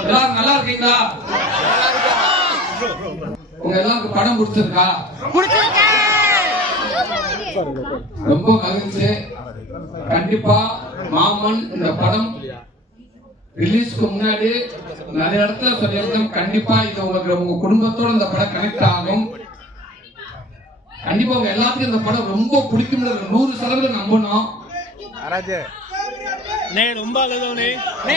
எல்லாரும் நல்லா இருக்கீங்களா? உங்க எல்லாருக்கும் படம் பிடிச்சிருக்கா? ரொம்ப மகிழ்ச்சி. கண்டிப்பா மாமன் இந்த படம் ரிலீஸ்க்கு முன்னாடி நிறைய இடத்துல சொல்லியிருக்கேன். கண்டிப்பா இது உங்களுக்கு உங்க குடும்பத்தோட இந்த படம் கனெக்ட் ஆகும். கண்டிப்பா உங்க எல்லாத்துக்கும் இந்த படம் ரொம்ப பிடிக்கும்ன்றது நூறு சதவீதம் நம்பணும். நே ரொம்ப அழுதோனே நே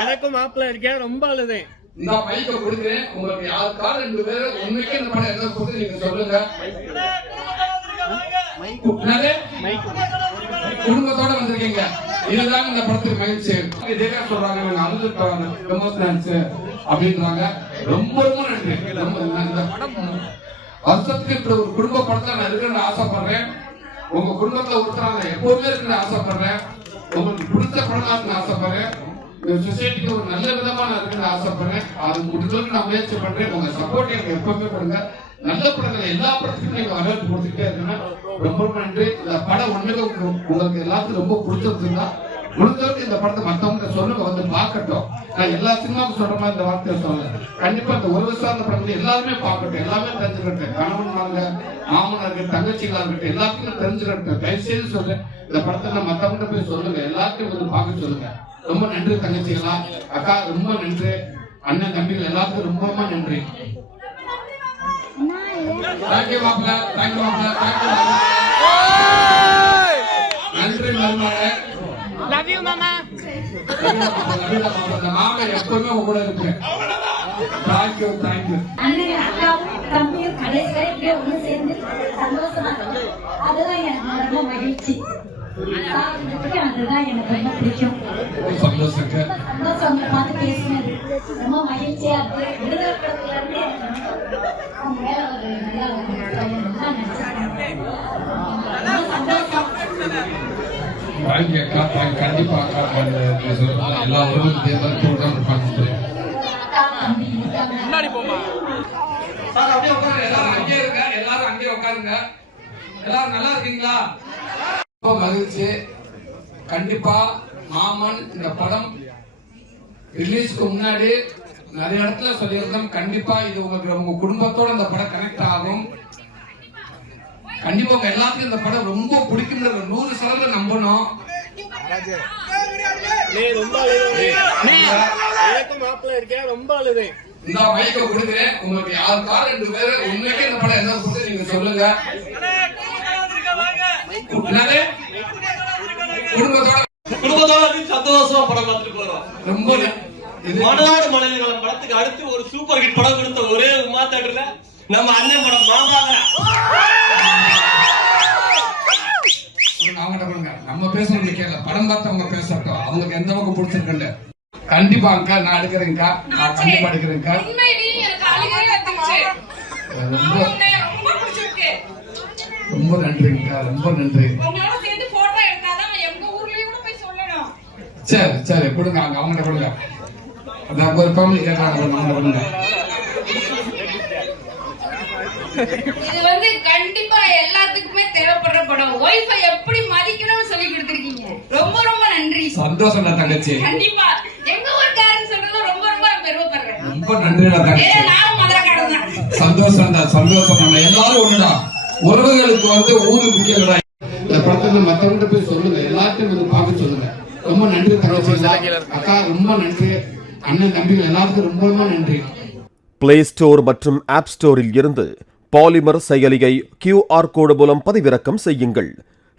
எனக்கும் மாப்பிள்ள இருக்கேன் ரொம்ப அழுதேன் இந்த மைக்க கொடுக்குறேன். உங்களுக்கு யாருக்காவது ரெண்டு பேரும் உண்மைக்கே இந்த படம் என்ன போட்டு நீங்க சொல்லுங்க? குடும்பத்தோட வந்திருக்கீங்க. இதுதான் இந்த படத்துக்கு மகிழ்ச்சி. இதே சொல்றாங்க இவங்க அழுதுட்டாங்க அப்படின்றாங்க. ரொம்ப ரொம்ப நன்றி. இந்த படம் வருஷத்துக்கு இப்படி ஒரு குடும்ப படத்தை நான் இருக்கணும்னு ஆசைப்படுறேன். உங்க குடும்பத்துல ஒருத்தராக எப்பவுமே இருக்கணும்னு ஆசைப்படுறேன். உங்களுக்கு பிடிச்ச படமா இருக்குன்னு ஆசைப்படுறேன். சொசைட்டிக்கு ஒரு நல்ல விதமா நான் இருக்குன்னு ஆசைப்படுறேன். அது முடிஞ்சளவுக்கு நான் முயற்சி பண்றேன். உங்க சப்போர்ட் எனக்கு எப்பவுமே கொடுங்க. நல்ல படங்கள் எல்லா படத்துக்கும் நீங்க வரவேற்பு கொடுத்துட்டே இருக்கணும் ரொம்ப நன்றி. இந்த படம் ஒண்ணுக்கு உங்களுக்கு எல்லாத்துக்கும் ரொம்ப பிடிச்சிருந்தா முடிஞ்சளவுக்கு இந்த படத்தை மத்தவங்க சொல்லுங்க வந்து பார்க்கட்டும். நான் எல்லா சினிமாவுக்கும் சொல்ற மாதிரி இந்த வார்த்தையை சொல்றேன். கண்டிப்பா இந்த ஒரு சார்ந்த படங்கள் எல்லாருமே பார்க்கட்டும். எல்லாமே தெரிஞ்சுக்கட்டும். கணவன் மாமனா இருக்கட்டும் தங்கச்சிகளா இருக்கட்டும் எல்லாத்தையும் தெரிஞ்சுக்கட்டும். தயவு செய்து சொல்றேன் இந்த படத்தை நான் மத்தவங்க போய் சொல்லுங்க. எல்லாத்தையும் வந்து பார்க்க சொல்லுங்க. ரொம்ப நன்றி தங்கச்சிகளா. அக்கா ரொம்ப நன்றி. அண்ணன் தம்பிகள் எல்லாத்துக்கும் ரொம்ப ரொம்ப நன்றி. தேங்க்யூ மாப்பிள்ள தேங்க்யூ மாப்பிள்ள தேங்க்யூ நன்றி மருமகளே. லவ் யூ மாமா மாமன் எப்பவுமே உங்க கூட இருப்பேன் தேங்க்யூ தேங்க்யூ அண்ணன் அக்காவும் தம்பியும் கடைசி வரை இப்படியே ஒண்ணு சேர்ந்து சந்தோஷமா இருக்கு. அதுதான் எனக்கு ரொம்ப மகிழ்ச்சி. சாப்பிட்டதுக்கு அதுதான் எனக்கு ரொம்ப பிடிக்கும். சந்தோஷங்க ரொம்ப சந்தோஷம் உங்களை பார்த்து பேசினது. ரொம்ப மகிழ்ச்சியா இருக்கு விடுதலை படத்துல இருந்து அவங்க மேல ஒரு நல்ல ஒரு பையன் தான் நினைச்சிருக்கேன் ரொம்ப சந்தோஷம் தேங்க்யூ அக்கா தேங்க் கண்டிப்பா அக்கா அந்த நீ சொல்ற மாதிரி எல்லா ஊரும் இதே மாதிரி ப்ரோக்ராம் இருப்பாங்க அக்கா தம்பி இருக்காங்க முன்னாடி போமா சார் அப்படியே உட்காருங்க. எல்லாரும் அங்கேயே இருங்க. எல்லாரும் அங்கேயே உட்காருங்க. எல்லாரும் நல்லா இருக்கீங்களா? ரொம்ப மகிழ்ச்சி. கண்டிப்பா மாமன் இந்த படம் ரிலீஸ்க்கு முன்னாடி நிறைய இடத்துல சொல்லியிருந்தோம். கண்டிப்பா இது உங்களுக்கு உங்க குடும்பத்தோட இந்த படம் கனெக்ட் ஆகும். கண்டிப்பா உங்க எல்லாத்துக்கும் இந்த படம் ரொம்ப பிடிக்கும்ன்றது நூறு சதவீதம் அழுதேன் இந்த மைக்க கொடுக்குறேன். உங்களுக்கு யாருக்காவது ரெண்டு பேரும் உண்மைக்கே இந்த படம் என்ன போட்டு நீங்க சொல்லுங்க. என்னது? குடும்பத்தோட குடும்பத்தோட வந்து சந்தோஷமா படம் பார்த்துட்டு போறோம். ரொம்ப மனநாடு மலையாளம் படத்துக்கு அடுத்து ஒரு சூப்பர் ஹிட் படம் கொடுத்த ஒரே உமா தேட்டர்ல நம்ம அண்ணன் படம் மாமாங்க பேசணும் கேட்கல படம் பார்த்தவங்க பேசட்டும். அவங்களுக்கு எந்த பக்கம் பிடிச்சிருக்குல்ல கண்டிப்பா அக்கா நான் எடுக்கிறேன்க்கா. நான் கண்டிப்பா எடுக்கிறேன்க்கா. ரொம்ப ரொம்ப பிடிச்சிருக்கு. ரொம்ப நன்றிங்கக்கா ரொம்ப நன்றி. சரி சரி கொடுங்க அங்க அவங்ககிட்ட கொடுங்க. அங்க ஒரு ஃபேமிலி கேட்கறாங்க அவங்க கொடுங்க. இது வந்து கண்டிப்பா எல்லாத்துக்குமே தேவைப்படுற படம். ஒய்ஃபை எப்படி சொல்லி கொடுத்திருக்கீங்க. ரொம்ப ரொம்ப நன்றி. சந்தோஷம் தங்கச்சி. கண்டிப்பா. எங்க ஊர்க்காரன்னு சொல்றது ரொம்ப ரொம்ப பெருமைப்படுறேன். ரொம்ப நன்றிடா ஏ தங்கச்சி. நானும் மதுரைக்காரன் தான். சந்தோஷம் தான் சந்தோஷம் நம்ம எல்லாரும் ஒண்ணுடா. உறவுகளுக்கு வந்து ஊரு முக்கியம்டா. இந்த படத்துல மத்தவங்க போய் சொல்லுங்க. எல்லாத்தையும் வந்து பார்க்க சொல்லுங்க. ரொம்ப நன்றி தங்கச்சி. அக்கா ரொம்ப நன்றி. அண்ணன் தம்பிகள் எல்லாத்துக்கும் ரொம்ப ரொம்ப நன்றி. பிளே ஸ்டோர் மற்றும் ஆப் ஸ்டோரில் இருந்து பாலிமர் செயலியை கியூஆர் கோடு மூலம் பதிவிறக்கம் செய்யுங்கள்.